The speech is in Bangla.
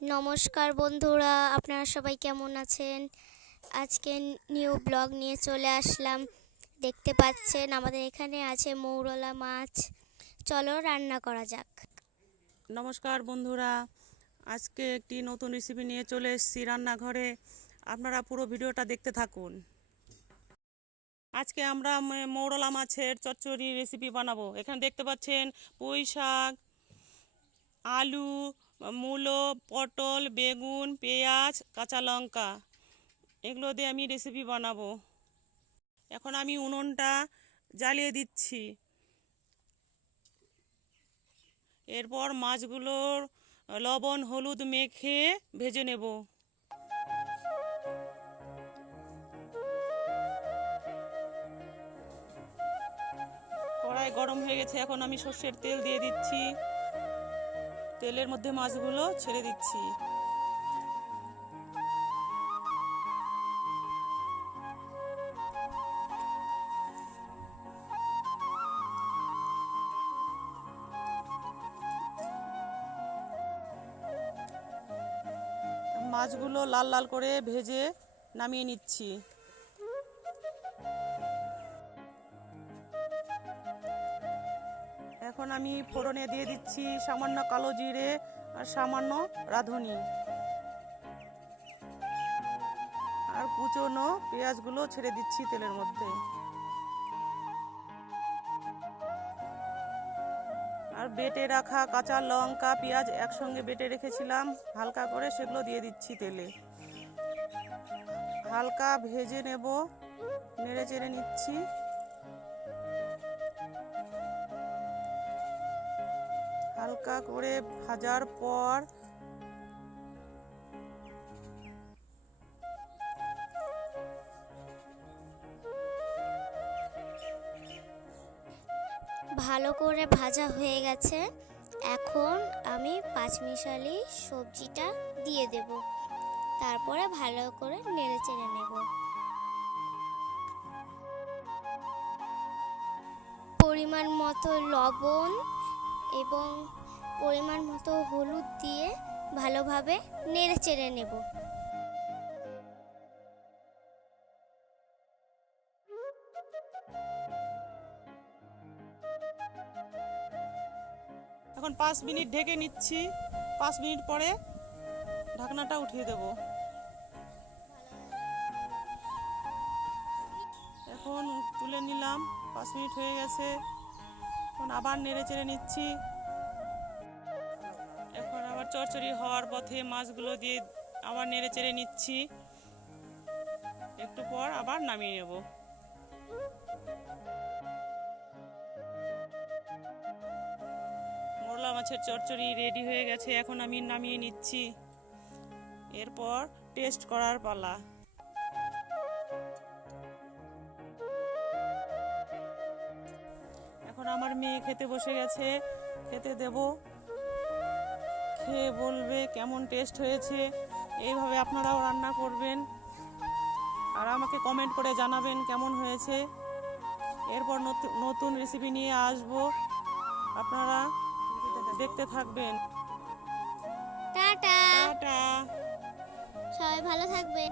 নমস্কার বন্ধুরা, আপনারা সবাই কেমন আছেন? আজকে নিউ ব্লগ নিয়ে চলে আসলাম। দেখতে পাচ্ছেন আমাদের এখানে আছে মৌরলা মাছ। চলো রান্না করা যাক। নমস্কার বন্ধুরা, আজকে একটি নতুন রেসিপি নিয়ে চলে এসেছি রান্নাঘরে। আপনারা পুরো ভিডিওটা দেখতে থাকুন। আজকে আমরা মৌরলা মাছের চচ্চড়ি রেসিপি বানাবো। এখানে দেখতে পাচ্ছেন পুঁই শাক, আলু, মূলো, পটল, বেগুন, পেঁয়াজ, কাঁচা লঙ্কা, এগুলো দিয়ে আমি রেসিপি বানাবো। এখন আমি উনুনটা জ্বালিয়ে দিচ্ছি। এরপর মাছগুলোর লবণ হলুদ মেখে ভেজে নেব। কড়াই গরম হয়ে গেছে, এখন আমি সর্ষের তেল দিয়ে দিচ্ছি। তেলের মধ্যে মাছগুলো ছেড়ে দিচ্ছি। মাছগুলো লাল লাল করে ভেজে নামিয়ে নিচ্ছি। এখন আমি ফোড়নে দিয়ে দিচ্ছি সামান্য কালো জিরে আর সামান্য রাঁধুনি, আর কুচনো পেঁয়াজগুলো ছেড়ে দিচ্ছি তেলের মধ্যে। আর বেটে রাখা কাঁচা লঙ্কা পেঁয়াজ একসঙ্গে বেটে রেখেছিলাম হালকা করে, সেগুলো দিয়ে দিচ্ছি তেলে। হালকা ভেজে নেব, নেড়ে চেড়ে নিচ্ছি। হালকা করে ভাজার পর ভালো করে ভাজা হয়ে গেছে। এখন আমি পাঁচমিশালি সবজিটা দিয়ে দেব। তারপরে ভালো করে নেড়ে চেড়ে নেব। পরিমাণ মতো লবণ এবং পরিমাণ মতো হলুদ দিয়ে ভালোভাবে নেড়ে চেড়ে নেব। এখন 5 মিনিট ঢেকে নিচ্ছি। 5 মিনিট পরে ঢাকনাটা উঠিয়ে দেব। এখন তুলে নিলাম, 5 মিনিট হয়ে গেছে। এখন আবার নেড়ে চেড়ে নিচ্ছি। এখন আবার চচ্চড়ি হওয়ার পথে মাছগুলো দিয়ে আবার নেড়ে চেড়ে নিচ্ছি। একটু পর আবার নামিয়ে নেব। মোরলা মাছের চচ্চড়ি রেডি হয়ে গেছে, এখন আমি নামিয়ে নিচ্ছি। এরপর টেস্ট করার পালা। এখন আমার মেয়ে খেতে বসে গেছে, খেতে দেব। খেয়ে বলবে কেমন টেস্ট হয়েছে। এইভাবে আপনারাও রান্না করবেন আর আমাকে কমেন্ট করে জানাবেন কেমন হয়েছে। এরপর নতুন রেসিপি নিয়ে আসব, আপনারা দেখতে থাকবেন। Tata, tata. সবাই ভালো থাকবে।